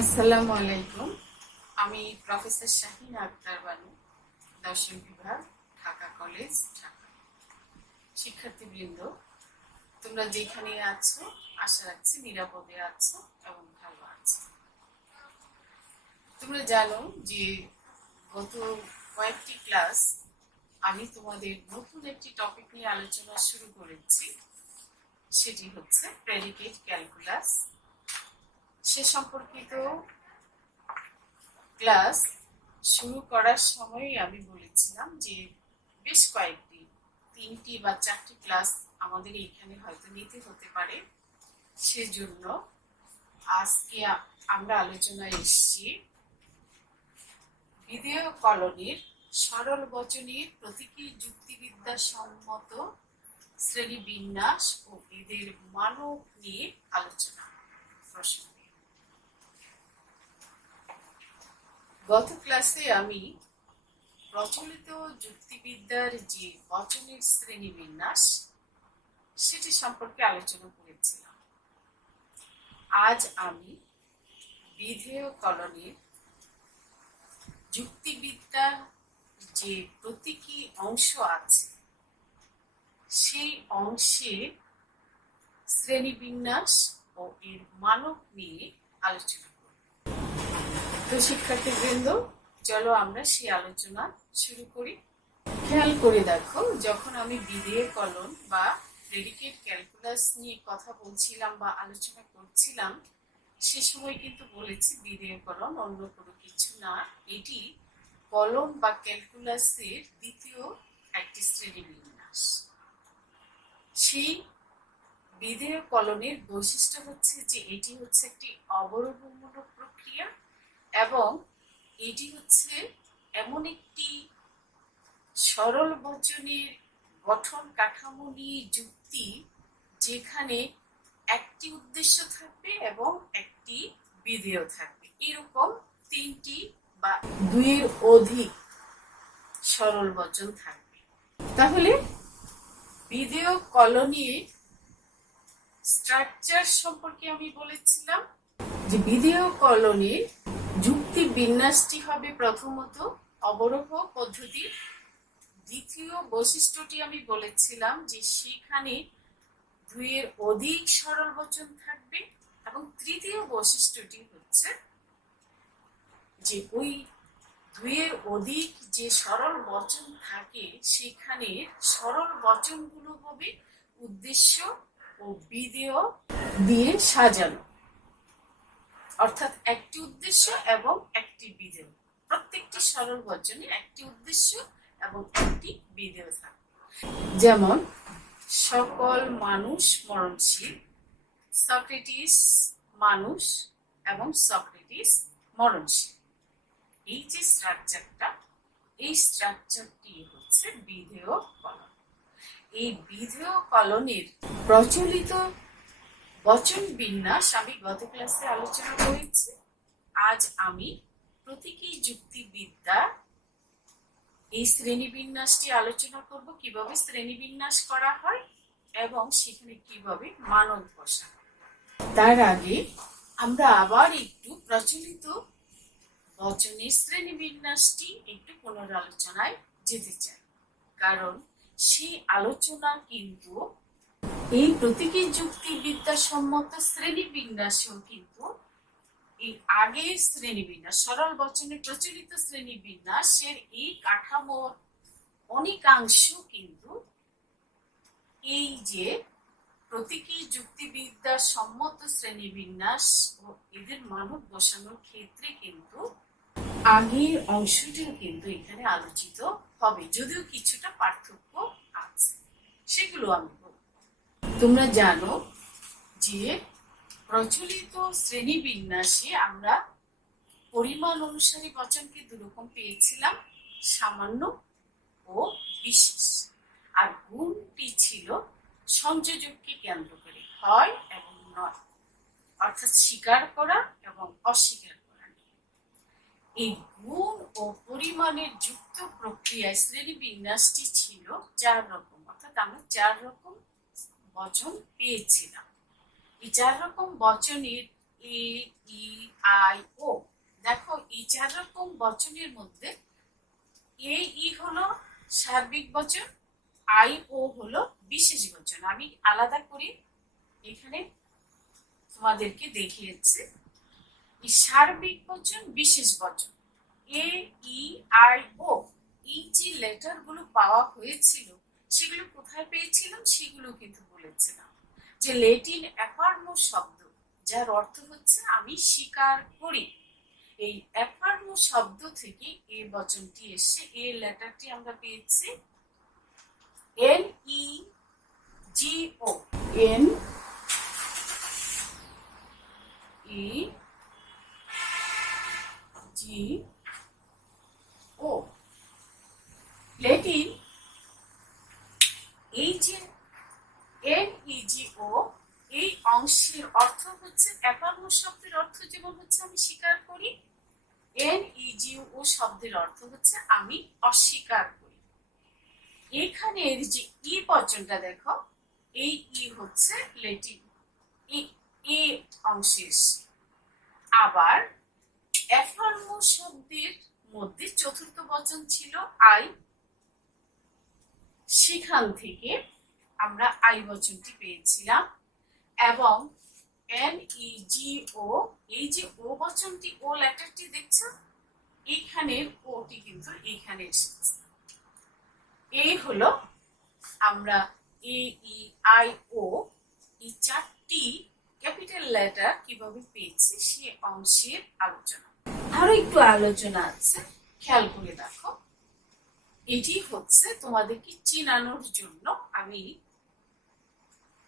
আসসালামু আলাইকুম। আমি প্রফেসর শাহিনা আক্তার বানু, দর্শন বিভাগ, ঢাকা কলেজ, ঢাকা। শিক্ষার্থীবৃন্দ, তোমরা যেখানে আছো আশা রাখছি নিরাপদে আছো এবং ভালো আছো। তোমরা জানো যে গত কয়েকটি ক্লাস আমি তোমাদের নতুন একটি টপিক নিয়ে আলোচনা শুরু করেছি, সেটি হচ্ছে প্রেডিকেট ক্যালকুলাস। সে সম্পর্কিত ক্লাস শুরু করার সময় আমি বলেছিলাম যে বেশ কয়েকটি 3টি বা 4টি ক্লাস আমাদের এখানে হয়তো নিতে হতে পারে। সেজন্য আজকে আমরা আলোচনায় এসেছি বিধেয় কলোনির সরল বচনের প্রতীকী যুক্তিবিদ্যা সম্মত শ্রেণীবিন্যাস ও এদের মানক নিয়ে আলোচনা প্রসঙ্গে। গত ক্লাসে আমি প্রচলিত যুক্তিবিদ্যার যে বচনের শ্রেণীবিন্যাস সেটি সম্পর্কে আলোচনা করেছিলাম। আজ আমি বিধেয় কলোনির যুক্তিবিদ্যার যে প্রতীকী অংশ আছে সেই অংশের শ্রেণীবিন্যাস ও এর মানক নিয়ে আলোচনা করব। তো শিক্ষার্থীবৃন্দ, চলো আমরা সেই আলোচনা শুরু করি। খেয়াল করে দেখো, যখন আমি বিধেয় কলন বা প্রেডিকেট ক্যালকুলাস নিয়ে কথা বলছিলাম বা আলোচনা করছিলাম, সে সময় কিন্তু বলেছি বিধেয় কলন অন্য কোনো কিছু না, এটি কলন বা ক্যালকুলাসের দ্বিতীয় একটি শ্রেণীবিন্যাস। সেই বিধেয় কলনের বৈশিষ্ট্য হচ্ছে যে এটি হচ্ছে একটি অবরোহমূলক প্রক্রিয়া এবং এটি হচ্ছে এমন একটি সরল বচনের গঠন কাঠামো নিয়ে যুক্তি যেখানে একটি উদ্দেশ্য থাকবে এবং একটি বিধেয় থাকবে, এরকম 3টি বা 2-এর অধিক সরল বচন থাকবে। তাহলে বিধেয় কলোনির স্ট্রাকচার সম্পর্কে আমি বলেছিলাম যে বিধেয় কলোনির যুক্তি বিন্যাসটি হবে প্রথমত অবরোহ পদ্ধতি। দ্বিতীয় বৈশিষ্ট্যটি আমি বলেছিলাম যে সেখানে 2-এর অধিক সরল বচন থাকবে এবং তৃতীয় বৈশিষ্ট্যটি হচ্ছে যে ওই 2-এর অধিক যে সরল বচন থাকে সেখানে সরল বচনগুলো হবে উদ্দেশ্য ও বিধেয় দিয়ে সাজানো, অর্থাৎ একটি উদ্দেশ্য এবং একটি বিধেয়। প্রত্যেকটি সরল বচনে একটি উদ্দেশ্য এবং একটি বিধেয় থাকবে। যেমন সকল মানুষ মরণশীল, সক্রেটিস মানুষ এবং সক্রেটিস মরণশীল। এই যে স্ট্রাকচারটা, এই স্ট্রাকচারটি হচ্ছে বিধেয় কলন। এই বিধেয় কলনের প্রচলিত বচন বিন্যাস আমি গত ক্লাসে আলোচনা করেছি। আজ আমি প্রতীকী যুক্তিবিদ্যা এই শ্রেণীবিন্যাসটি আলোচনা করব, কিভাবে শ্রেণীবিন্যাস করা হয় এবং সেখানে কিভাবে মানক বসা হয়। তার আগে আমরা আবার একটু প্রচলিত বচনের শ্রেণীবিন্যাসটি একটু পুনরালোচনায় যেতে চাই, কারণ সেই আলোচনা কিন্তু এই প্রতীকী যুক্তিবিদ্যা সম্মত শ্রেণীবিন্যাসেও কিন্তু এই আগের শ্রেণীবিন্যাস সরল বচনের প্রচলিত শ্রেণীবিন্যাসের এই কাঠামোর অনেকাংশ কিন্তু এই যে প্রতীকী যুক্তিবিদ্যা সম্মত শ্রেণীবিন্যাস ও এদের মানক বসানোর ক্ষেত্রে কিন্তু আগের অংশটিও কিন্তু এখানে আলোচিত হবে, যদিও কিছুটা পার্থক্য আছে, সেগুলো আমি বলব। তোমরা জানো যে প্রচলিত শ্রেণীবিন্যাসে আমরা পরিমাণ অনুসারে বচনকে দুরকম পেয়েছিলাম, সামান্য ও বিশেষ। আর গুণটি ছিল সংযোজককে কেন্দ্র করে, হয় এবং নয়, অর্থাৎ স্বীকার করা এবং অস্বীকার করা নিয়ে। এই গুণ ও পরিমাণের যুক্ত প্রক্রিয়ায় শ্রেণীবিন্যাসটি ছিল 4 রকম, অর্থাৎ আমরা 4 রকম বচন পেয়েছিলাম। এই 4 রকম বচনের এ, ই, আই, ও। দেখো এই 4 রকম বচনের মধ্যে এ, ই হলো সার্বিক বচন, আই, ও হলো বিশেষ বচন। আমি আলাদা করে এখানে তোমাদেরকে দেখিয়েছি। এই সার্বিক বচন, বিশেষ বচন, এ, ই, আই, ও, এই যে লেটার গুলো পাওয়া হয়েছিল সেগুলো কোথায় পেয়েছিলাম সেগুলো কিন্তু বলেছিলাম। যে ল্যাটিন অ্যাফার্মো শব্দ, যার অর্থ হচ্ছে আমি স্বীকার করি, এই অ্যাফার্মো শব্দ থেকে এ বচনটি এসে এ লেটারটি আমরা পেয়েছি এন, ই, জি, ও। এন, ই, জি, ও। ল্যাটিন এই যে এন, ই, জি, ও, এই অংশের অর্থ হচ্ছে অ্যাফার্মো শব্দের অর্থ যেমন হচ্ছে আমি স্বীকার করি, এন, ই, জি, ও শব্দের অর্থ হচ্ছে আমি অস্বীকার করি। এখানে এর যে ই বচনটা দেখো, এই ই হচ্ছে ল্যাটিন এ অংশের। আবার অ্যাফার্মো শব্দের মধ্যে চতুর্থ বচন ছিল আই, সেখান থেকে আমরা আই বচনটি পেয়েছিলাম। এবং এন, ই, জি, ও, এই যে ও বচনটি, ও লেটারটি দেখছো, এইখানের ওটি কিন্তু এইখানে এসেছে। এই হলো আমরা এ, ই, আই, ও, এই 4টি ক্যাপিটাল লেটার কিভাবে পেয়েছি সে অংশের আলোচনা। আরো একটু আলোচনা আছে, খেয়াল করে দেখো। এটি হচ্ছে তোমাদেরকে চিনানোর জন্য আমি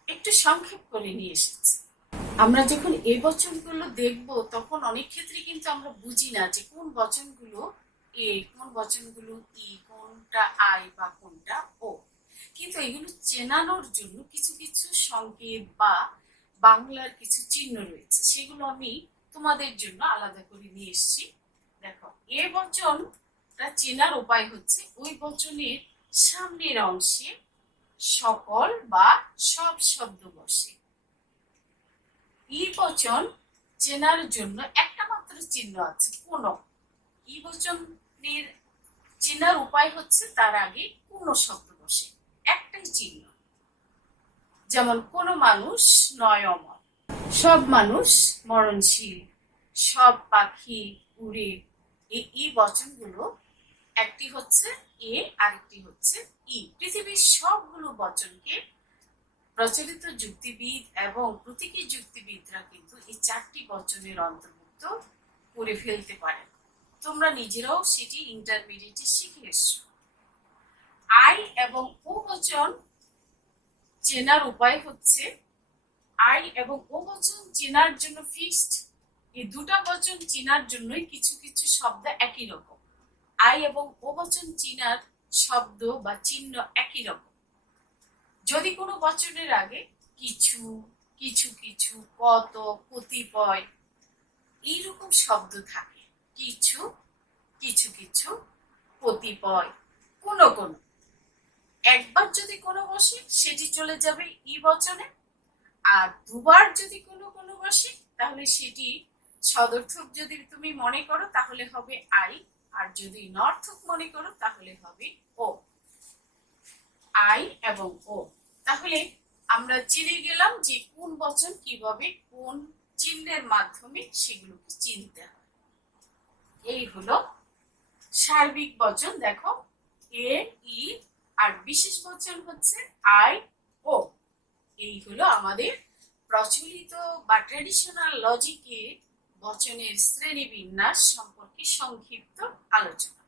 একটু সংক্ষেপ করে নিয়ে এসেছি। আমরা যখন এই বচনগুলো দেখব তখন অনেক ক্ষেত্রে কিন্তু আমরা বুঝি না যে কোন বচনগুলো এ, কোন বচনগুলো ই, কোনটা আই বা কোনটা ও। কিন্তু এগুলো চেনানোর জন্য কিছু কিছু সংকেত বা বাংলার কিছু চিহ্ন রয়েছে, সেগুলো আমি তোমাদের জন্য আলাদা করে নিয়ে এসেছি। দেখো, এ বচনটা চেনার উপায় হচ্ছে ওই বচনের সামনের অংশে সকল বা সব শব্দ বসে। ই বচন চেনার জন্য একটা মাত্র চিহ্ন আছে, কোন। ই বচনের চেনার উপায় হচ্ছে তার আগে কোন শব্দ বসে, একটাই চিহ্ন। যেমন কোন মানুষ নয় অমর, সব মানুষ মরণশীল, সব পাখি উড়ে। এই ই বচনগুলো একটি হচ্ছে এ, আরেকটি হচ্ছে ই। পৃথিবীর সবগুলো বচনকে প্রচলিত যুক্তিবিদ এবং প্রতীকী যুক্তিবিদরা কিন্তু এই 4টি বচনের অন্তর্ভুক্ত করে ফেলতে পারে। তোমরা নিজেরাও সেটি ইন্টারমিডিয়েটে শিখে এসছো। আই এবং ও বচন চেনার উপায় হচ্ছে, আই এবং ও বচন চেনার জন্য ফিক্সড, এই দুটা বচন চেনার জন্যই কিছু কিছু শব্দ একই রকম। আই এবং ও বচন চেনার শব্দ বা চিহ্ন একই রকম। যদি কোনো বচনের আগে কিছু, কিছু কিছু, কত, কতিপয় এইরকম শব্দ থাকে, কিছু, কিছু কিছু, কতিপয়, কোন কোন, একবার যদি কোনো বসে সেটি চলে যাবে ই বচনে, আর দুবার যদি কোনো কোনো বসে তাহলে সেটি সদর্থক যদি তুমি মনে করো তাহলে হবে আই, আর যদি নর্থক মনে করো তাহলে হবে ও। আই এবং ও। তাহলে আমরা জেনে গেলাম যে কোন বচন কিভাবে কোন চিহ্নের মাধ্যমে সেগুলোকে চিনতে হয়। এই হলো সার্বিক বচন। দেখো, এ, ই, আর বিশেষ বচন হচ্ছে আই, ও। এই হলো আমাদের প্রচলিত বা ট্র্যাডিশনাল লজিকে বচনের শ্রেণীবিন্যাস সম্পর্কে সংক্ষিপ্ত আলোচনা।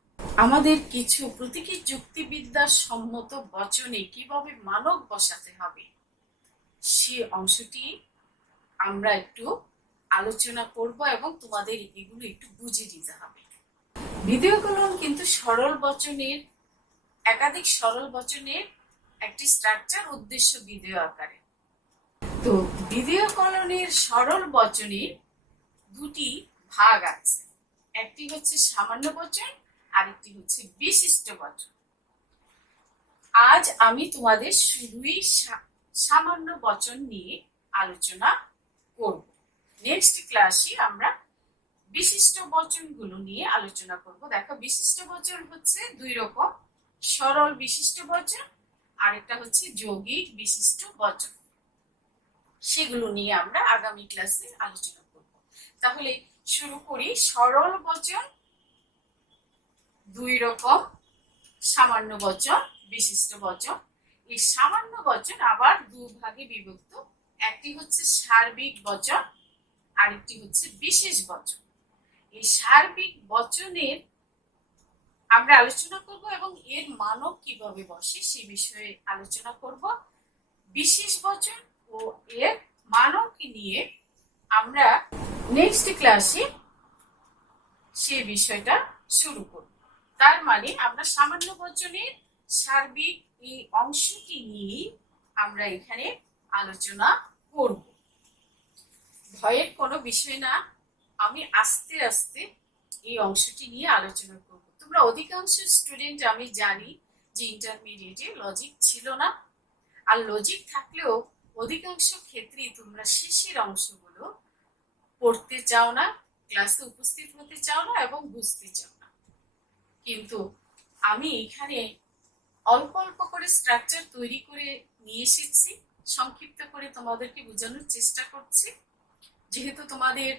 আমাদের কিছু প্রতীকী যুক্তিবিদ্যা সম্মত বচনে কিভাবে মানক বসাতে হবে সে অংশটি আমরা একটু আলোচনা করব এবং তোমাদের এগুলো একটু বুঝিয়ে দিতে হবে। বিধেয় কলন কিন্তু সরল বচনের, একাধিক সরল বচনের একটি স্ট্রাকচার, উদ্দেশ্য বিধেয় আকারে। তো বিধেয় কলনের সরল বচনের দুটি ভাগ আছে, একটি হচ্ছে সামান্য বচন, আরেকটি হচ্ছে বিশিষ্ট বচন। আজ আমি তোমাদের শুধুই সামান্য বচন নিয়ে আলোচনা করব। নেক্সট ক্লাসে আমরা বিশিষ্ট বচনগুলো নিয়ে আলোচনা করব। দেখো, বিশিষ্ট বচন হচ্ছে দুই রকম, সরল বিশিষ্ট বচন আর একটা হচ্ছে যৌগিক বিশিষ্ট বচন। সেগুলো নিয়ে আমরা আগামী ক্লাসে আলোচনা করব। তাহলে শুরু করি। সরল বচন দুই রকম, সামান্য বচন, বিশিষ্ট বচন। এই সামান্য বচন আবার দুভাগে বিভক্ত, একটি হচ্ছে সার্বিক বচন, আরেকটি হচ্ছে বিশেষ বচন। এই সার্বিক বচনের আমরা আলোচনা করব এবং এর মানক কিভাবে বসে সে বিষয়ে আলোচনা করব। বিশেষ বচন ও এর মানক নিয়ে আমরা নেক্সট ক্লাসে সে বিষয়টা শুরু করব। তার মানে আমরা সামান্য বচনের সার্বিক এই অংশটি নিয়ে আমরা এখানে আলোচনা করব। ভয়ের কোনো বিষয় না, আমি আস্তে আস্তে এই অংশটি নিয়ে আলোচনা করব। তোমরা অধিকাংশ স্টুডেন্ট আমি জানি যে ইন্টারমিডিয়েটে লজিক ছিল না, আর লজিক থাকলেও অধিকাংশ ক্ষেত্রেই তোমরা শেষের অংশগুলো পড়তে চাও না, ক্লাসে উপস্থিত হতে চাও না এবং বুঝতে চাও না। কিন্তু আমি এখানে অল্প অল্প করে স্ট্রাকচার তৈরি করে নিয়ে এসেছি, সংক্ষিপ্ত করে তোমাদেরকে বোঝানোর চেষ্টা করছি। যেহেতু তোমাদের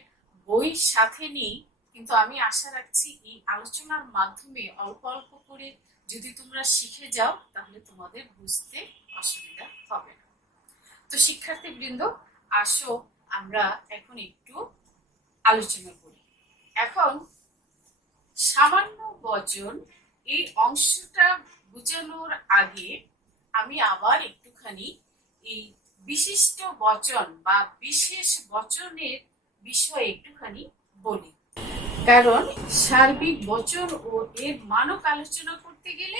বই সাথে নেই, কিন্তু আমি আশা রাখছি এই আলোচনার মাধ্যমে অল্প অল্প করে যদি তোমরা শিখে যাও তাহলে তোমাদের বুঝতে অসুবিধা হবে না। তো শিক্ষার্থীবৃন্দ, আসো আমরা এখন একটু আলোচনা করি। এখন সামান্য বচন এই অংশটা বোঝানোর আগে আমি আবার একটুখানি এই বিশিষ্ট বচন বা বিশেষ বচনের বিষয়ে একটুখানি বলি। কারণ সার্বিক বচন ও এর মানক আলোচনা করতে গেলে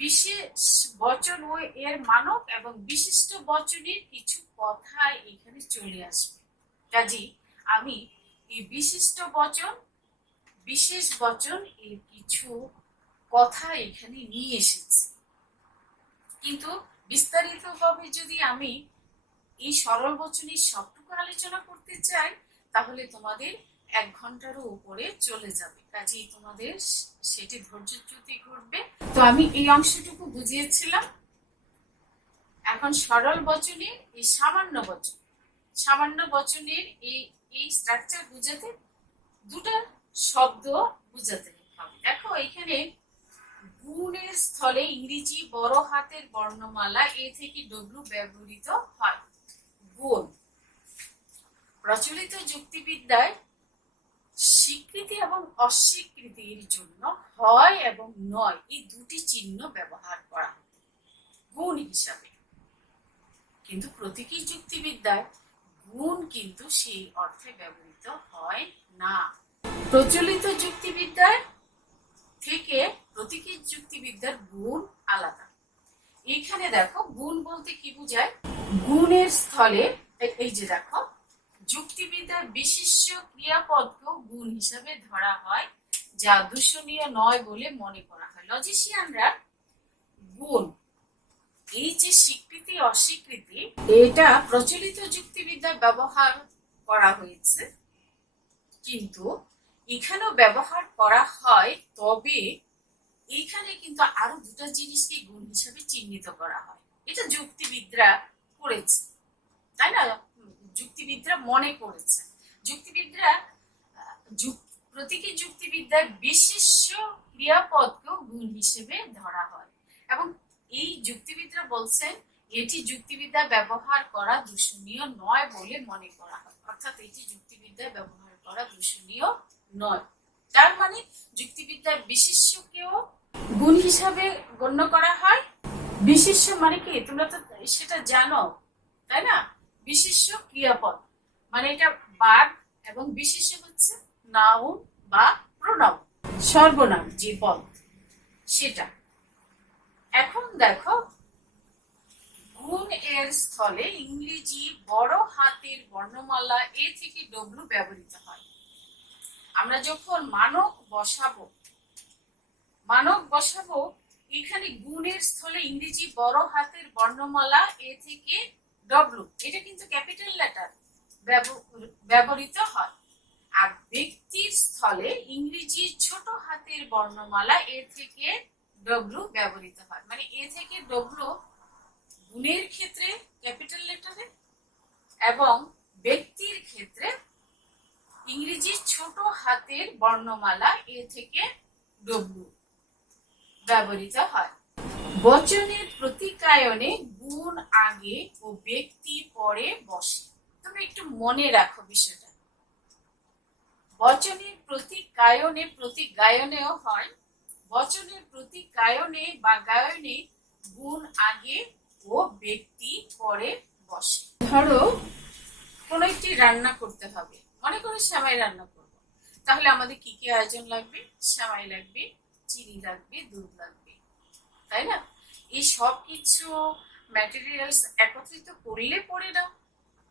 বিশেষ বচন ও এর মানক এবং বিশিষ্ট বচনের কিছু কথা এখানে চলে আসবে। কাজী আমি এই বিশিষ্ট বচন, বিশেষ বচন এর কিছু কথা এখানে নিয়ে এসেছি। কিন্তু বিস্তারিতভাবে যদি আমি এই সরল বচনের সবটুকু আলোচনা করতে চাই তাহলে তোমাদের 1 ঘন্টারও উপরে চলে যাবে। কাজেই তোমাদের সেটি ধৈর্যচ্যুতি ঘটবে। তো আমি এই অংশটুকু বুঝিয়েছিলাম। এখন সরল বচনের এই সামান্য বচন, সামান্য বচনের এই স্ট্রাকচার বুঝাতে দুটো শব্দ বুঝাতে হবে। দেখো, এখানে গুণের স্থলে ইংরেজি বড় হাতের বর্ণমালা এ থেকে ডব্লিউ ব্যবহৃত হয়। গুণ প্রচলিত যুক্তিবিদ্যায় স্বীকৃতি এবং অস্বীকৃতির জন্য হয় এবং নয় এই দুটি চিহ্ন ব্যবহার করা হয় গুণ হিসাবে। কিন্তু প্রতীকী যুক্তিবিদ্যায় গুণ কিন্তু সেই অর্থে ব্যবহৃত হয় না। প্রচলিত যুক্তিবিদ্যায় থেকে প্রতীকী যুক্তিবিদ্যার গুণ আলাদা। এইখানে দেখো, গুণ বলতে কি বোঝায়? গুণের স্থলে এই যে দেখো, যুক্তিবিদ্যার বিশিষ্ট ক্রিয়াপদকেও গুণ হিসাবে ধরা হয় যা দূষণীয় নয় বলে মনে করা হয়। লজিশিয়ানরা গুণ, এই যে স্বীকৃতি অস্বীকৃতি, এটা প্রচলিত যুক্তিবিদ্যায় ব্যবহার করা হয়েছে, কিন্তু এখানেও ব্যবহার করা হয়। তবে এইখানে কিন্তু আরো দুটো জিনিসকে গুণ হিসাবে চিহ্নিত করা হয়। এটা যুক্তিবিদরা করেছে, তাই না? যুক্তিবিদরা মনে করেছে, যুক্তিবিদরা প্রতীকী যুক্তিবিদ্যার বিশিষ্ট ক্রিয়াপদকেও গুণ হিসেবে ধরা হয় এবং এই যুক্তিবিদরা বলছেন এটি যুক্তিবিদ্যা ব্যবহার করা দূষণীয় নয় বলে মনে করা হয়। অর্থাৎ এটি যুক্তিবিদ্যা ব্যবহার করা দূষণীয় নয়। তার মানে যুক্তিবিদ্যার বিশিষ্টকেও গুণ হিসাবে গণ্য করা হয়। বিশিষ্ট মানে কি, তোমরা তো সেটা জানো, তাই না? বিশিষ্ট ক্রিয়াপদ মানে এটা বাদ এবং বিশেষ হচ্ছে নাউন বা প্রোনাউন, সর্বনাম যে পদ সেটা। এখন দেখো, গুণ এর স্থলে ইংরেজি বড় হাতের বর্ণমালা এ থেকে ডব্লিউ ব্যবহৃত হয়। আমরা যখন মানক বসাবো এখানে গুণের স্থলে ইংরেজি বড় হাতের বর্ণমালা এ থেকে ডব্লিউ, এটা কিন্তু ক্যাপিটাল লেটার, ব্যবহৃত হয়। আর ব্যক্তির স্থলে ইংরেজি ছোট হাতের বর্ণমালা এ থেকে ডব্লিউ ব্যবহৃত হয়। মানে এ থেকে ডব্লিউ গুণের ক্ষেত্রে ক্যাপিটাল লেটারে এবং ব্যক্তির ক্ষেত্রে ইংরেজি ছোট হাতের বর্ণমালা এ থেকে ডব্লিউ ব্যবহৃত হয়। বচনের প্রতিকায়নে গুণ আগে ও ব্যক্তি পরে বসে। তুমি একটু মনে রাখো বিষয়টা। বচনের প্রতিগায়নেও হয়। বচনের প্রতিগায়নে বা গায়নে গুণ আগে ও ব্যক্তি পরে বসে। ধরো কোনো একটি রান্না করতে হবে, মনে করো সেমাই রান্না করবো, তাহলে আমাদের কি কি আয়োজন লাগবে? সেমাই লাগবে, চিনি লাগবে, দুধ লাগবে, তাই না? এই সব কিছু ম্যাটেরিয়ালস একত্রিত করলে পরে না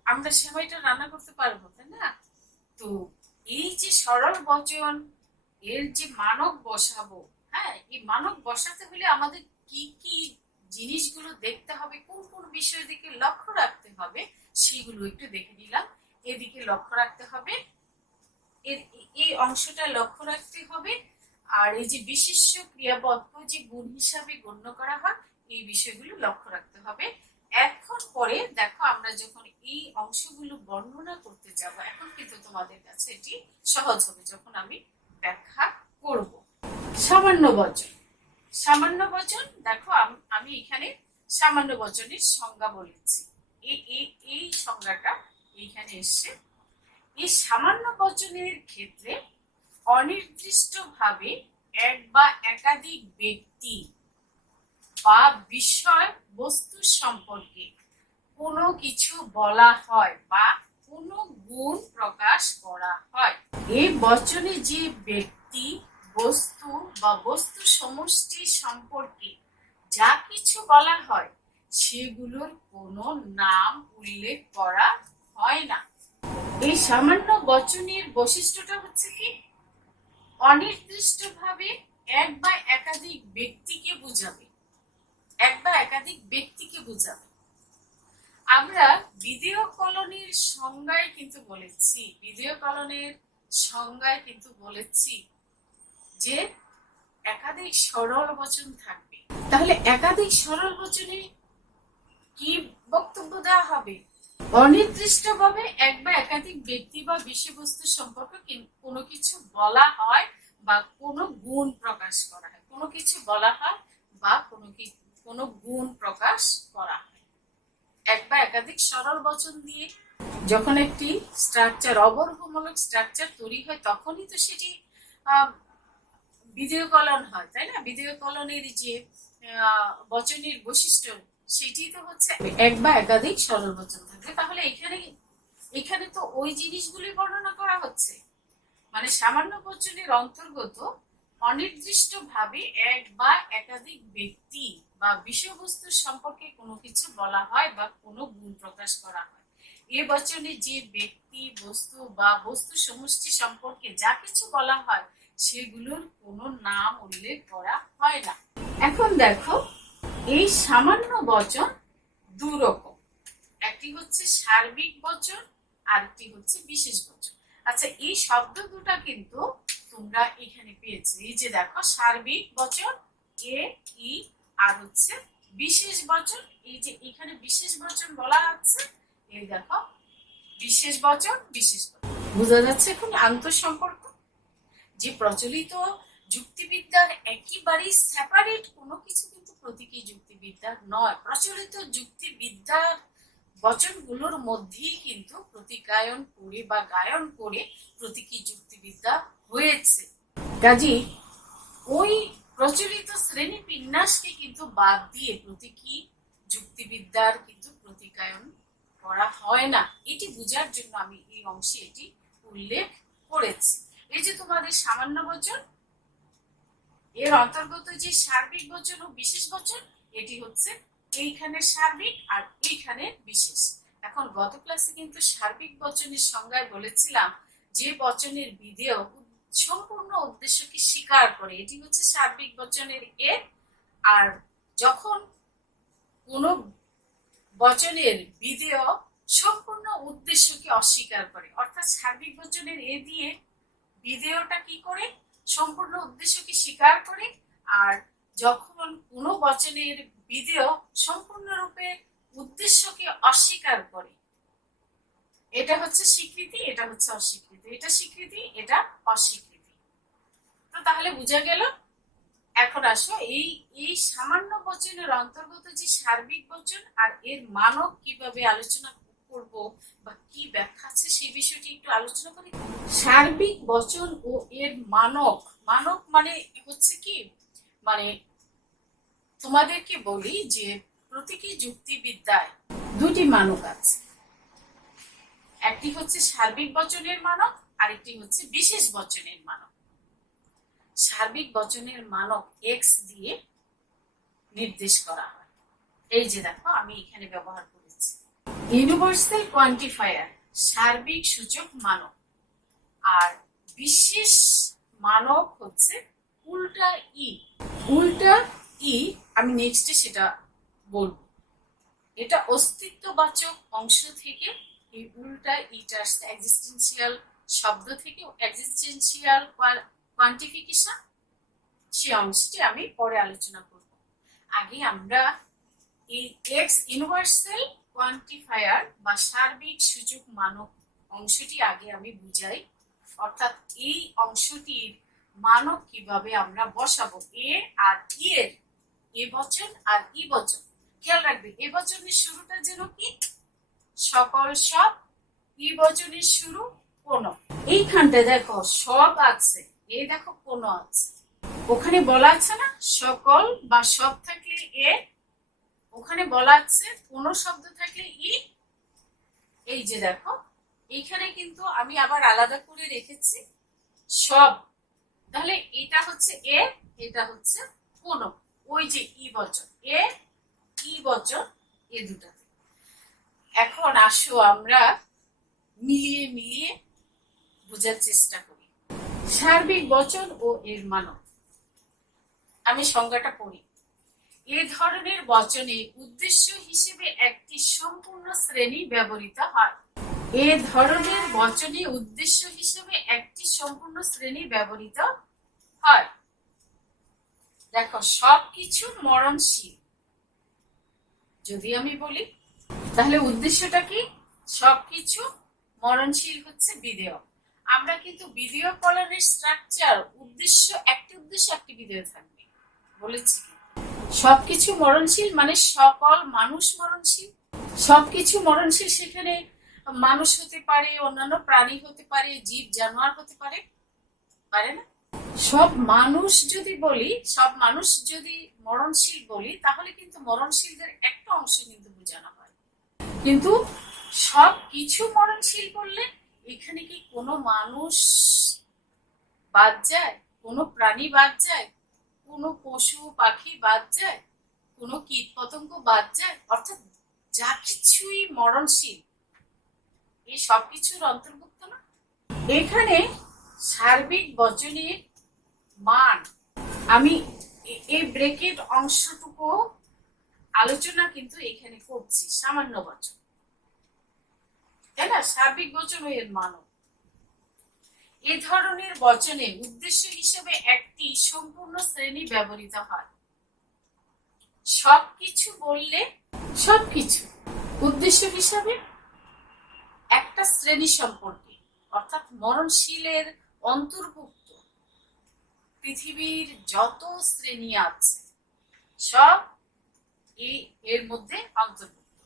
আমরা সেমাইটা রান্না করতে পারবো, তাই না? তো এই যে সরল বচন, এর যে মানক বসাবো, হ্যাঁ, এই মানক বসাতে হলে আমাদের কি কি জিনিসগুলো দেখতে হবে, কোন কোন বিষয়ের দিকে লক্ষ্য রাখতে হবে, সেগুলো একটু দেখে নিলাম। এদিকে লক্ষ্য রাখতে হবে, এই অংশটা লক্ষ্য রাখতে হবে, আর এই যে বিশেষ্য ক্রিয়াপদকে যে গুণ হিসাবে গণ্য করা হয় এই বিষয়গুলো লক্ষ্য রাখতে হবে। এখন পরে দেখো আমরা যখন এই অংশগুলো বর্ণনা করতে যাব, এখন কিন্তু তোমাদের কাছে এটি সহজ হবে যখন আমি ব্যাখ্যা করব। সামান্য বচন। সামান্য বচন দেখো আমি এখানে সামান্য বচনের সংজ্ঞা বলেছি, এই সংজ্ঞাটা এইখানে এসছে। এই সামান্য বচনের ক্ষেত্রে অনির্দিষ্টভাবে এক বা একাধিক ব্যক্তি বা বিষয় বস্তু সম্পর্কে কোনো কিছু বলা হয় বা কোনো গুণ প্রকাশ করা হয়। এই বচনে যে ব্যক্তি, বস্তু বা বস্তু সমষ্টি সম্পর্কে যা কিছু বলা হয় সেগুলোর কোনো নাম উল্লেখ করা হয় না। এই সামান্য বচনের বৈশিষ্ট্যটা হচ্ছে কি? অনির্দিষ্টভাবে এক বা একাধিক ব্যক্তিকে বোঝাবে, এক বা একাধিক ব্যক্তিকে বোঝাবে। আমরা বিধেয় কলনের সংজ্ঞায় কিন্তু বলেছি, বিধেয় কলনের সংজ্ঞায় কিন্তু বলেছি যে একাধিক সরল বচন থাকবে। তাহলে একাধিক সরল বচনে কি বক্তব্য দেওয়া হবে? অনির্দিষ্টভাবে এক বা একাধিক ব্যক্তি বা বিষয়বস্তু সম্পর্কে কোনো কিছু বলা হয় বা কোনো গুণ প্রকাশ করা হয়, কোনো কিছু বলা হয় বা কোনো গুণ প্রকাশ করা হয় এক বা একাধিক সরল বচন দিয়ে। যখন একটি স্ট্রাকচার, অবর্গমূলক স্ট্রাকচার তৈরি হয় তখনই তো সেটি বিধেয় কলন হয়, তাই না? বিধেয় কলনের যে বচনের বৈশিষ্ট্য সেটি তো হচ্ছে এক বা একাধিক সরল বচন থাকবে। তাহলে এখানে তো ওই জিনিসগুলি বর্ণনা করা হচ্ছে। মানে সামান্য বচনের অন্তর্গত অনির্দিষ্টভাবে এক বা একাধিক ব্যক্তি বা বিষয়বস্তু সম্পর্কে কোনো কিছু বলা হয় বা কোনো গুণ প্রকাশ করা হয়। এ বচনে যে ব্যক্তি, বস্তু বা বস্তু সমষ্টি সম্পর্কে যা কিছু বলা হয় সেগুলোর কোনো নাম উল্লেখ করা হয় না। এখন দেখো এই সামান্য বচন দুই রকম, একটি হচ্ছে সার্বিক বচন আর একটি হচ্ছে বিশেষ বচন। আচ্ছা, এই শব্দ দুটা কিন্তু তোমরা এখানে পেয়েছো। এই যে দেখো সার্বিক বচন এ ই, আর হচ্ছে বিশেষ বচন, এই যে এখানে বিশেষ বচন বলা আছে, এই দেখো বিশেষ বচন, বিশেষ বচন। বোঝা যাচ্ছে এখন আন্তঃসম্পর্ক। যে প্রচলিত যুক্তিবিদ্যার একেবারেই সেপারেট কোনো কিছু কিন্তু প্রতীকী যুক্তিবিদ্যার নয়। প্রচলিত যুক্তিবিদ্যার বচনগুলোর মধ্যেই কিন্তু প্রতিকায়ন করে বা গায়ন করে প্রতীকী যুক্তিবিদ্যা হয়েছে। কাজী ওই প্রচলিত শ্রেণী বিন্যাসকে কিন্তু বাদ দিয়ে প্রতীকী যুক্তিবিদ্যার কিন্তু প্রতিকায়ন করা হয় না। এটি বোঝার জন্য আমি এই অংশে এটি উল্লেখ করেছি। এই যে তোমাদের সামান্য বচন, এর অন্তর্গত যে সার্বিক বচন ও বিশেষ বচন, এটি হচ্ছে এইখানে সার্বিক আর এইখানে বিশেষ। এখন গত ক্লাসে কিন্তু সার্বিক বচনের সংজ্ঞায় বলেছিলাম যে বচনের বিধেয় সম্পূর্ণ উদ্দেশ্যকে স্বীকার করে, এটি হচ্ছে সার্বিক বচনের এ। আর যখন কোন বচনের বিধেয় সম্পূর্ণ উদ্দেশ্যকে অস্বীকার করে, অর্থাৎ সার্বিক বচনের এ দিয়ে বিধেয়টা কি করে, সম্পূর্ণ উদ্দেশ্যকে স্বীকার করে। আর যখন কোনো বচনের বিধেয় সম্পূর্ণরূপে উদ্দেশ্যকে অস্বীকার করে, এটা হচ্ছে স্বীকৃতি, এটা হচ্ছে অস্বীকৃতি, এটা স্বীকৃতি, এটা অস্বীকৃতি। তো তাহলে বোঝা গেল। এখন আসো এই সামান্য বচনের অন্তর্গত যে সার্বিক বচন আর এর মানক কিভাবে আলোচনা করব বা কি ব্যাখ্যা আছে সেই বিষয়টি একটু আলোচনা করি। সার্বিক বচন ও এর মানক, মানক মানে হচ্ছে কি, মানে তোমাদেরকে বলি যে প্রতীকী যুক্তিবিদ্যায় দুটি মানক আছে, একটি হচ্ছে সার্বিক বচনের মানক, আরেকটি হচ্ছে বিশেষ বচনের মানক। সার্বিক বচনের মানক এক্স দিয়ে নির্দেশ করা হয়। এই যে দেখো আমি এখানে ব্যবহার করেছি ইউনিভার্সাল কোয়ান্টিফায়ার, সার্বিক সূচক মানক। আর বিশেষ মানক হচ্ছে উল্টা ই। উল্টা ই আমি নেক্সটে সেটা বলবো। এটা অস্তিত্ববাচক অংশ থেকে, এই উল্টা ইটা আসছে এক্সিস্টেন্সিয়াল শব্দ থেকে, এক্সিস্টেন্সিয়াল কোয়ান্টিফিকেশন, সেই অংশটি আমি পরে আলোচনা করব। আগে আমরা এই এক্স ইউনিভার্সাল কোয়ান্টিফায়ার বা সার্বিক সূচক মানক অংশটি আগে আমি বুঝাই, অর্থাৎ এই অংশটির মানক কিভাবে আমরা বসাবো। এ আর ই এর, এ বচন আর ই বচন, খেয়াল রাখবে এ বচনের শুরুটা যেন কি সকল, সব। ই বচনের শুরু কোন। এইখানটা দেখো সব আছে, এই দেখো কোন আছে, ওখানে বলা আছে না সকল বা সব থাকলে এ, ওখানে বলা আছে কোন শব্দ থাকলে ই। এই যে দেখো এইখানে কিন্তু আমি আবার আলাদা করে রেখেছি সব, তাহলে এটা হচ্ছে এ, এটা হচ্ছে কোন। ওই যে ই বচন, এ ই বচন, এ দুটাতে। এখন আসো আমরা মিলিয়ে মিলিয়ে বোঝার চেষ্টা করি সার্বিক বচন ও এর মানক। আমি সংজ্ঞাটা পড়ি। এ ধরনের বচনে উদ্দেশ্য হিসেবে একটি সম্পূর্ণ শ্রেণী ব্যবহৃত হয়। এ ধরনের বচনে উদ্দেশ্য হিসেবে একটি সম্পূর্ণ শ্রেণী ব্যবহৃত হয়। দেখো সবকিছু মরণশীল যদি আমি বলি, তাহলে উদ্দেশ্যটা কি, সবকিছু মরণশীল হচ্ছে বিধেয়। আমরা কিন্তু বিধেয় কলনের স্ট্রাকচার, উদ্দেশ্য একটি উদ্দেশ্য একটি বিধেয় থাকবে বলেছি। সবকিছু মরণশীল মানে সকল মানুষ মরণশীল, সবকিছু মরণশীল, সেখানে মানুষ হতে পারে, অন্যান্য প্রাণী হতে পারে, জীব জানোয়ার হতে পারে, পারে না। সব মানুষ যদি বলি, সব মানুষ যদি মরণশীল বলি, তাহলে কিন্তু মরণশীলদের একটা অংশ কিন্তু বোঝানো হয়। কিন্তু সব কিছু মরণশীল বললে এখানে কি কোনো মানুষ বাদ যায়, কোনো প্রাণী বাদ যায়, কোনো পশু পাখি বাদ যায়, কোনো কীট পতঙ্গ বাদ যায়, অর্থাৎ যা কিছুই মরণশীল এই সবকিছুর অন্তর্ভুক্ত না। এখানে সার্বিক বচনের মান, আমি এই ব্রেকেট অংশটুকু আলোচনা কিন্তু এখানে করছি, সামান্য বচন, তাই না? সার্বিক বচন ও এর মানক। এ ধরনের বচনে উদ্দেশ্য হিসেবে একটি সম্পূর্ণ শ্রেণী ব্যবহৃত হয়। সবকিছু বললে সবকিছু উদ্দেশ্য হিসাবে একটা শ্রেণী সম্পর্কে, অর্থাৎ মরণশীলের অন্তর্ভুক্ত পৃথিবীর যত শ্রেণী আছে সব এর মধ্যে অন্তর্ভুক্ত।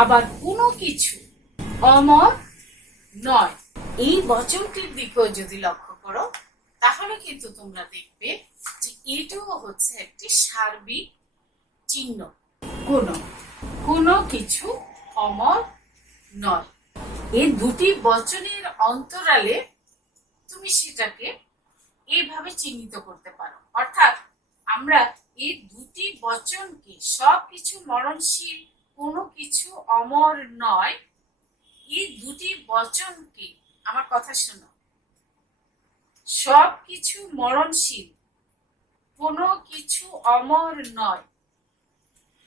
আবার কোনো কিছু অমর নয়, এই বচনটির দিকেও যদি লক্ষ্য করো তাহলে কিন্তু তোমরা দেখবে যে এটাও হচ্ছে একটি সার্বিক চিহ্ন। কোনো কিছু অমর নয়, এই দুটি বচনের অন্তরালে তুমি সেটাকে এইভাবে চিহ্নিত করতে পারো। অর্থাৎ আমরা এই দুটি বচনকে, সবকিছু মরণশীল, কোনো কিছু অমর নয়, এই দুটি বচনকে, আমার কথা শোনো, সবকিছু মরণশীল, কোনো কিছু অমর নয়,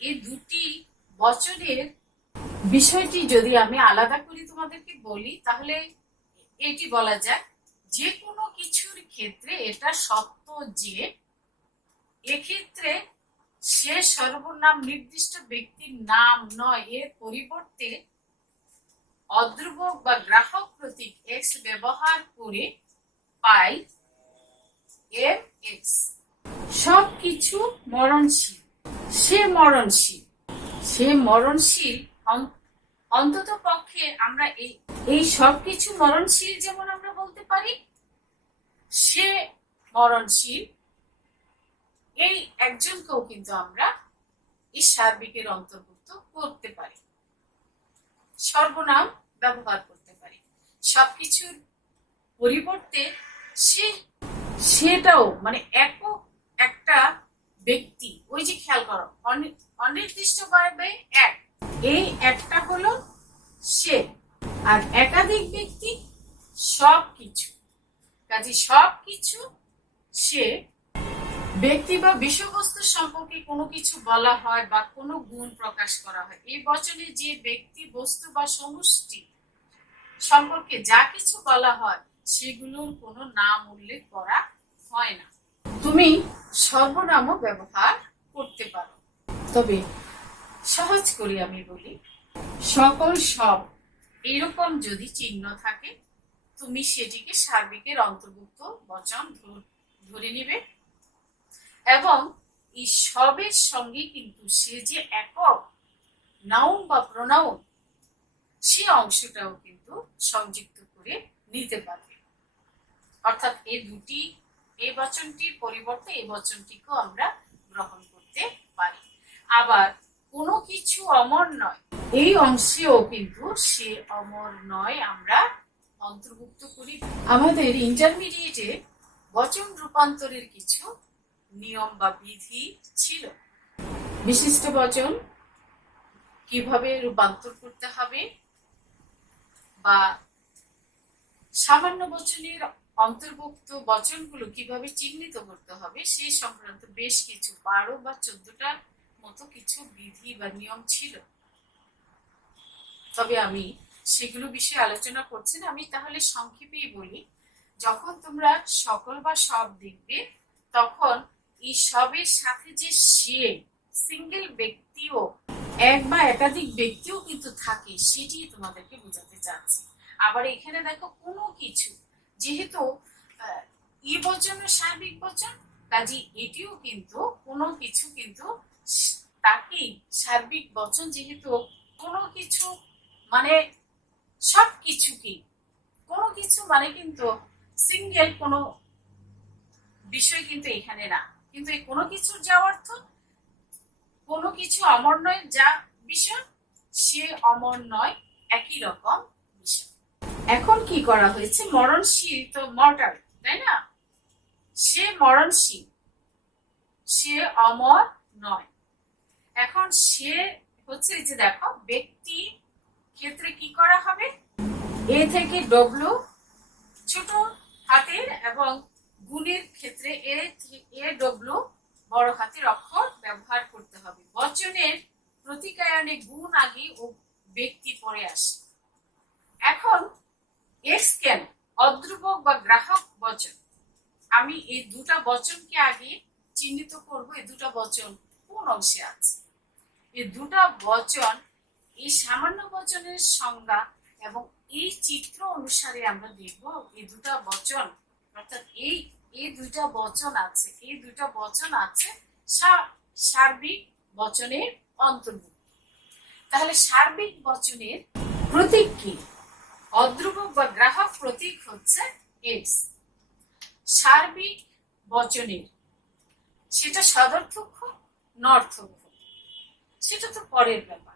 এই দুটি বচনের বিষয়টি যদি আমি আলাদা করে তোমাদেরকে বলি তাহলে এটি বলা যায়, যে কোনো কিছুর ক্ষেত্রে এটা সত্য যে এক্ষেত্রে সে সর্বনাম নির্দিষ্ট ব্যক্তির নাম নয়, এর পরিবর্তে অদ্রুবক বা গ্রাহক প্রতীক এক্স ব্যবহার করে পাই এম এক্স। সবকিছু মরণশীল, সে মরণশীল, সে মরণশীল। অন্তত পক্ষে আমরা এই সবকিছু মরণশীল যেমন আমরা বলতে পারি, সে মরণশীল, এই একজনকেও কিন্তু আমরা এই সার্বিকের অন্তর্ভুক্ত করতে পারি, সর্বনাম ব্যবহার করতে পারি। সবকিছুর পরিবর্তে সে, সেটাও মানে একক একটা ব্যক্তি, ওই যে খেয়াল করো অনির্দিষ্ট ভাবে এক, এই একটা হলো সে, আর একাধিক ব্যক্তি সবকিছু। কাজে সবকিছু সে ব্যক্তি বা বিষয়বস্তু সম্পর্কে কোনো কিছু বলা হয় বা কোনো গুণ প্রকাশ করা হয়। এই বচনে যে ব্যক্তি, বস্তু বা সমষ্টি সম্পর্কে যা কিছু বলা হয় সেগুলোর কোনো নাম উল্লেখ করা হয় না। তুমি সর্বনামও ব্যবহার করতে পারো, তবে সহজ করে আমি বলি, সকল সব এরকম যদি চিহ্ন থাকে তুমি সেটিকে সার্বিকের অন্তর্ভুক্ত বচন ধরে নিবে, এবং এই সবের সঙ্গে কিন্তু সে যে একক নাউন বা প্রোনাউন সে অংশটাও কিন্তু সংযুক্ত করে নিতে পারবে। অর্থাৎ এই বচনটির পরিবর্তে এই বচনটিকেও আমরা গ্রহণ করতে পারি। আবার কোনো কিছু অমর নয়, এই অংশেও কিন্তু সে অমর নয় আমরা অন্তর্ভুক্ত করি। আমাদের ইন্টারমিডিয়েটে বচন রূপান্তরের কিছু নিয়ম বা বিধি ছিল। বিশিষ্ট বচন কিভাবে রূপান্তর করতে হবে বা সামান্য বচনের অন্তর্ভুক্ত বচনগুলো কিভাবে চিহ্নিত করতে হবে সেই সংক্রান্ত বেশ কিছু 12 বা 14টার মতো কিছু বিধি বা নিয়ম ছিল। তবে আমি সেগুলো বিষয়ে আলোচনা করছি না, আমি তাহলে সংক্ষেপেই বলি। যখন তোমরা সকল বা সব দেখবে তখন এই সবের সাথে যে সে সিঙ্গেল ব্যক্তিও, এক বা একাধিক ব্যক্তিও কিন্তু থাকে, সেটি তোমাদেরকে বোঝাতে চাচ্ছি। আবার এখানে দেখো কোনো কিছু, যেহেতু ই বচনের সার্বিক বচন, কাজে এটিও কিন্তু কোনো কিছু কিন্তু তাকেই সার্বিক বচন, যেহেতু কোনো কিছু মানে সবকিছুকে, কোনো কিছু মানে কিন্তু সিঙ্গেল কোনো বিষয় কিন্তু এখানে না, কিন্তু এই কোনো কিছুর যা অর্থ, কোনো কিছু অমর নয় যা বিষয়, সে অমর নয় একই রকম বিষয়। এখন কি করা হয়েছে, মরণশীল তো মর্টাল, তাই না? সে মরণশীল, সে অমর নয়। এখন সে হচ্ছে যে দেখো ব্যক্তি ক্ষেত্রে কি করা হবে, এ থেকে ডব্লিউ ছোট হাতের, এবং গুণের ক্ষেত্রে এ ডব্লিউ বড় হাতের অক্ষর ব্যবহার করতে হবে। বচনের প্রতিকায়নে গুণ আগে ও ব্যক্তি পরে আসে। এখন এক্স কেন অদ্রুবক বা গ্রাহক বচন, আমি এই দুটা বচনকে আগে চিহ্নিত করব, এই দুটা বচন কোন অংশে আছে। এই দুটা বচন, এই সামান্য বচনের সংজ্ঞা এবং এই চিত্র অনুসারে আমরা দেখব এই দুটা বচন, অর্থাৎ এই দুইটা বচন আছে, এই দুইটা বচন আছে সার্বিক বচনের অন্তর্ভুক্ত। তাহলে সার্বিক বচনের প্রতীক কি? অদ্রুবক বা গ্রাহক প্রতীক হচ্ছে এক্স। সার্বিক বচনের সেটা সদর্থক নর্থক, সেটা তো পরের ব্যাপার।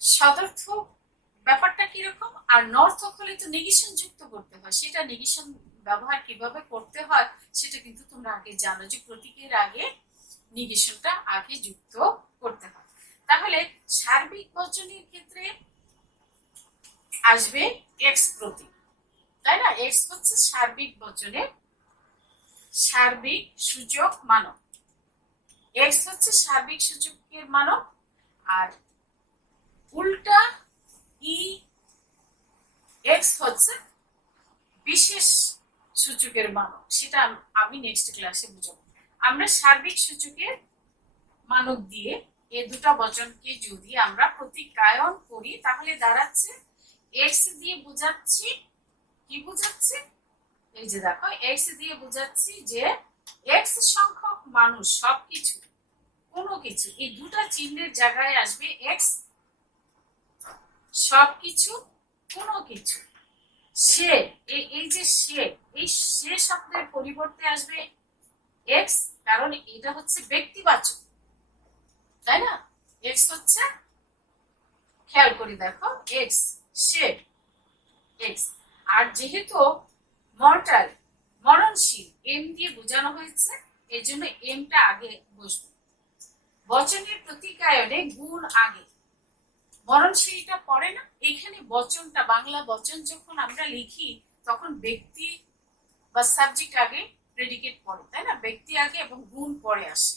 সদর্থক ব্যাপারটা কিরকম, আর নর্থক হলে তো নেগেশন যুক্ত করতে হয়। সেটা নেগেশন ব্যবহার কিভাবে করতে হয় সেটা কিন্তু তোমরা আগে জানো, যে প্রতীকের আগে নেগেশনটা আগে যুক্ত করতে হয়। তাহলে সার্বিক বচনের ক্ষেত্রে আসবে এক্স প্রতীক, তাই না? এক্স হচ্ছে সার্বিক বচনের সার্বিক সূচক মানক, এক্স হচ্ছে সার্বিক সূচকের মানক, আর উল্টা ই এক্স হচ্ছে বিশেষ সূচকের মানক, সেটা আমি নেক্সট ক্লাসে বুঝাবো। আমরা সার্বিক সূচকের মানক দিয়ে এই দুটো বচনকে যদি আমরা প্রতিকায়ন করি তাহলে দাঁড়াচ্ছে এক্স দিয়ে বোঝাচ্ছি, কি বোঝাচ্ছি, এই যে দেখো এক্স দিয়ে বোঝাচ্ছি যে এক্স সংখ্যক মানুষ সবকিছু কোনো কিছু, এই দুটা চিহ্নের জায়গায় আসবে এক্স, সবকিছু কোনো কিছু, সে, এই যে সে, এই সে শব্দের পরিবর্তে আসবে এক্স, কারণ এটা হচ্ছে ব্যক্তিবাচক, তাই না? এক্স হচ্ছে, খেয়াল করে দেখো, এক্স, সে, এক্স। আর যেহেতু মর্টাল, মরণশীল, এম দিয়ে বোঝানো হয়েছে, এর জন্য এমটা আগে বসবে। বচনের প্রতিকায়নে গুণ আগে, মরণশীলটা পড়ে না। এখানে বচনটা, বাংলা বচন যখন আমরা লিখি তখন ব্যক্তি বা সাবজেক্ট আগে, প্রেডিকেট পড়ে, তাই না? ব্যক্তি আগে এবং গুণ পরে আসে।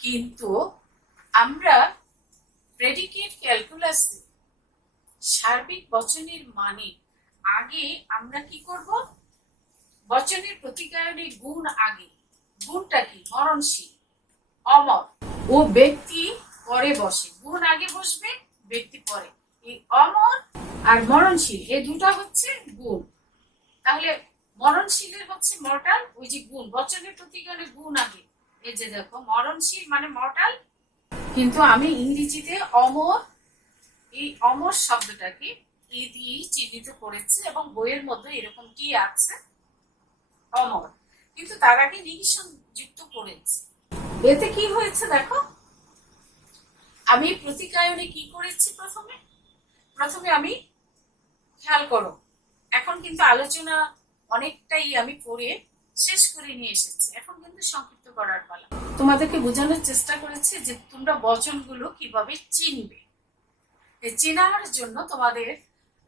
কিন্তু আমরা প্রেডিকেট ক্যালকুলাসে সার্বিক বচনের মানে আগে আমরা কি করব, বচনের প্রতিকায়নে গুণ আগে। গুণটা কি? মরণশীল, অমর, ও ব্যক্তি পরে বসে, গুণ আগে বসবে, ব্যক্তি পরে। এই অমর আর মরণশীল এই দুটা হচ্ছে গুণ। তাহলে মরণশীলের হচ্ছে মর্টাল, ওই যে গুণ, বচনের প্রতিকায়নে গুণ আগে। এই যে দেখো মরণশীল মানে মর্টাল, কিন্তু আমি ইংরেজিতে অমর, এই অমর শব্দটাকে ই দিয়েই চিহ্নিত করেছি এবং বইয়ের মধ্যে এরকম কি আছে, অমর, কিন্তু তার আগে নিগেশন যুক্ত করেছি। এতে কি হয়েছে দেখো, আমি প্রতিকায়নে কি করেছি, প্রথমে আমি, খেয়াল করো, এখন কিন্তু আলোচনা অনেকটাই আমি পড়ে শেষ করে নিয়ে এসেছি, এখন কিন্তু সংক্ষিপ্ত করার পালা। তোমাদেরকে বোঝানোর চেষ্টা করেছি যে তোমরা বচনগুলো কিভাবে চিনবে। চেনার জন্য তোমাদের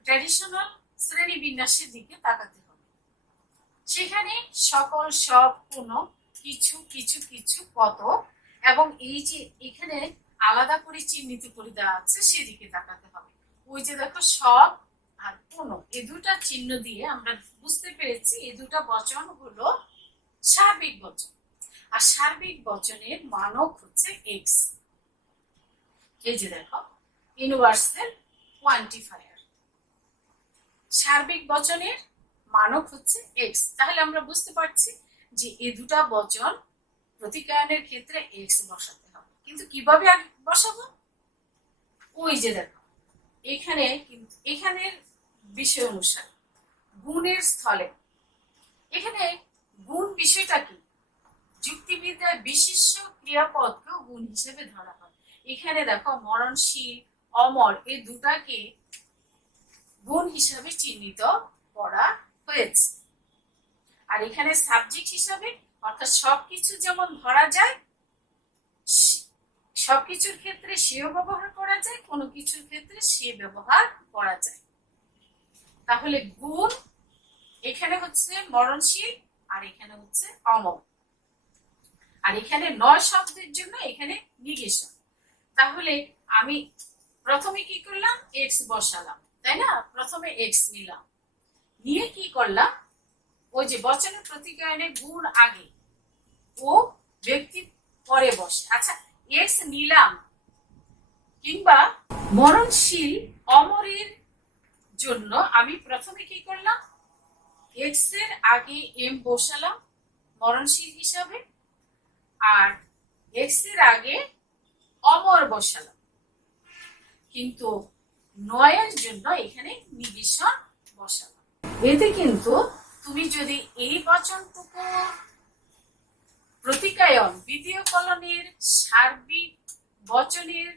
ট্র্যাডিশনাল শ্রেণী বিন্যাসের দিকে তাকাতে হবে। সেখানে সকল, সব, কোনো, কিছু, কিছু কিছু, কত, এবং এই যে এখানে আলাদা করে চিহ্নিত করে দেওয়া আছে সেদিকে তাকাতে হবে। ওই যে দেখো সব আর কোনো, এই দুটা চিহ্ন দিয়ে আমরা বুঝতে পেরেছি এই দুটা বচন হলো সার্বিক বচন। আর সার্বিক বচনের মানক হচ্ছে এক্স। এই যে দেখো ইউনিভার্সাল কোয়ান্টিফায়ার, সার্বিক বচনের মানক হচ্ছে এক্স। তাহলে আমরা বুঝতে পারছি যে এই দুটা বচন প্রতিকায়নের ক্ষেত্রে এক্স বসাতে হবে। কিন্তু কিভাবে বসাবো, ওই যে দেখো এখানে, কিন্তু এখানের বিষয় অনুসারে গুণের স্থলে, এখানে গুণ বিষয়টা কি, যুক্তিবিদ্যায় বিশিষ্ট ক্রিয়াপদকেও গুণ হিসেবে ধরা হয়। এখানে দেখো মরণশীল, অমর, এই দুটাকে গুণ হিসাবে চিহ্নিত করা হয়েছে। আর এখানে সাবজেক্ট হিসাবে, অর্থাৎ সবকিছু যেমন ধরা যায়, সবকিছুর ক্ষেত্রে সেও ব্যবহার করা যায়, কোনো কিছুর ক্ষেত্রে সে ব্যবহার করা যায়। তাহলে গুণ এখানে হচ্ছে মরণশীল আর এখানে হচ্ছে অমর, আর এখানে নয় শব্দের জন্য এখানে নিগেশন। তাহলে আমি প্রথমে কি করলাম, এক্স বসালাম, তাই না? প্রথমে এক্স নিলাম, নিয়ে কি করলাম, ওই যে বচনের প্রতিকায়নে গুণ আগে ও ব্যক্তি পরে বসে। আচ্ছা, এক্স নিলাম, কিংবা মরণশীল অমরের জন্য আমি প্রথমে কি করলাম, এক্স এর আগে এম বসালাম মরণশীল হিসাবে, আর এক্স এর আগে অমর বসালাম, কিন্তু নয়ের জন্য এখানে নিগেশন বসালাম। এতে কিন্তু তুমি যদি এই বচনটুকু প্রতিকায়ন, দ্বিতীয় কলনের সার্বিক বচনের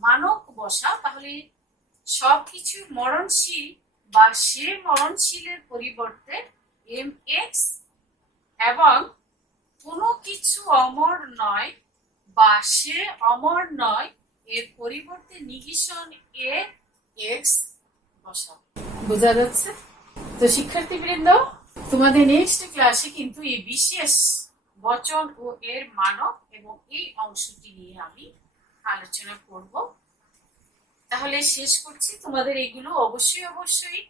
মানক বসা, তাহলে সবকিছু মরণশীল বা সে মরণশীলের পরিবর্তে এম এক্স, এবং কোনো কিছু অমর নয় বা সে অমর নয় এর পরিবর্তে নিগেশন এ এক্স বসাবো। বোঝা যাচ্ছে তো শিক্ষার্থীবৃন্দ? তোমাদের নেক্সট ক্লাসে কিন্তু এই বিশেষ বচন ও এর মানক এবং এই অংশটি নিয়ে আমি আলোচনা করব। তাহলে শেষ করছি, তোমাদের এগুলো অবশ্যই অবশ্যই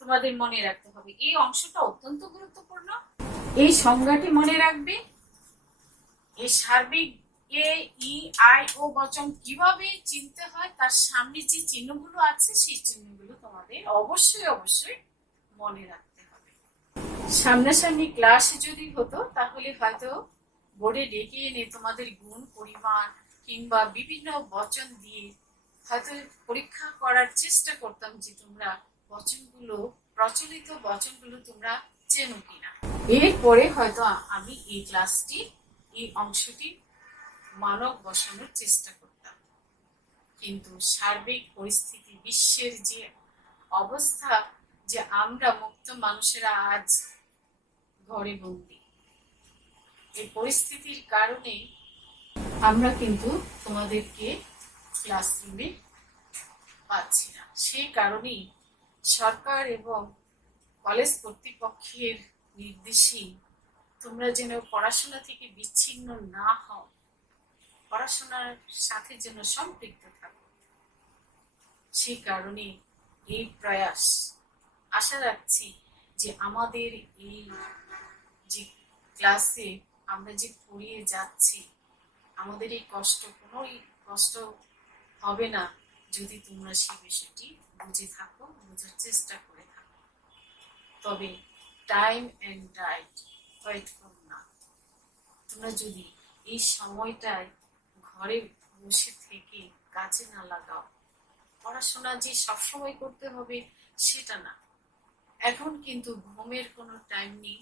তোমাদের মনে রাখতে হবে। এই অংশটা অত্যন্ত গুরুত্বপূর্ণ। এই সংজ্ঞাটি মনে রাখবে। এই সার্বিক এ ই আই ও বচন কিভাবে চিনতে হয়, তার সামনে যে চিহ্নগুলো আছে সেই চিহ্নগুলো তোমাদের অবশ্যই অবশ্যই মনে রাখতে হবে। সামনাসামনি ক্লাস যদি হতো তাহলে হয়তো বোর্ডে ডেকে এনে তোমাদের গুণ পরিমাণ কিংবা বিভিন্ন বচন দিয়ে হয়তো পরীক্ষা করার চেষ্টা করতাম যে তোমরা বচনগুলো, প্রচলিত বচনগুলো তোমরা চেনো কিনা। এরপরে হয়তো আমি এই ক্লাসটি, এই অংশটি মানক বসানোর চেষ্টা করতাম। কিন্তু সার্বিক পরিস্থিতি, বিশ্বের যে অবস্থা, যে আমরা মুক্ত মানুষেরা আজ ঘরে বন্দি, এই পরিস্থিতির কারণে আমরা কিন্তু তোমাদেরকে ক্লাসরুমে পাচ্ছি না। সেই কারণেই সরকার এবং কলেজ কর্তৃপক্ষের নির্দেশেই তোমরা যেন পড়াশোনা থেকে বিচ্ছিন্ন না হও, পড়াশোনার সাথে যেন সম্পৃক্ত থাকো, সেই কারণে এই প্রয়াস। আশা রাখছি যে আমাদের এই যে ক্লাসে আমরা যে পড়িয়ে যাচ্ছি, আমাদের এই কোনোই কষ্ট হবে না যদি তোমরা সেই বিষয়টি বুঝে থাকো, বোঝার চেষ্টা করে থাকো। তবে টাইম এন্ড রাইট ওয়েট করো না। তোমরা যদি এই সময়টায় ঘরে বসে থেকে কাজে না লাগাও, পড়াশোনা যে সবসময় করতে হবে সেটা না। এখন কিন্তু ঘুমের কোনো টাইম নেই,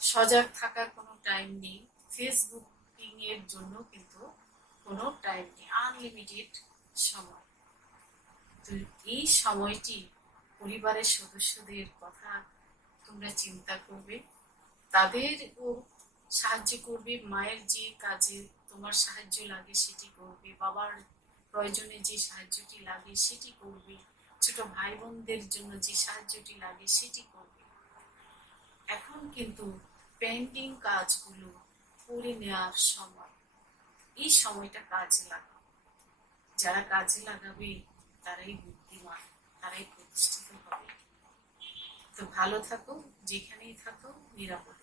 সজাগ থাকার কোনো টাইম নেই, ফেসবুকিং এর জন্য কিন্তু কোনো টাইম নেই, আনলিমিটেড সময়। তো এই সময়টি পরিবারের সদস্যদের কথা তোমরা চিন্তা করবে, তাদেরও সাহায্য করবে। মায়ের যে কাজে তোমার সাহায্য লাগে সেটি করবে, বাবার প্রয়োজনে যে সাহায্যটি লাগে সেটি করবে, ছোট ভাই বোনদের জন্য যে সাহায্যটি লাগে সেটি করবে। এখন কিন্তু পেন্ডিং কাজগুলো করে নেওয়ার সময়, এই সময়টা কাজে লাগাও। যারা কাজে লাগাবে তারাই বুদ্ধিমান, তারাই প্রতিষ্ঠিত হবে। তো ভালো থাকো, যেখানেই থাকো নিরাপদে।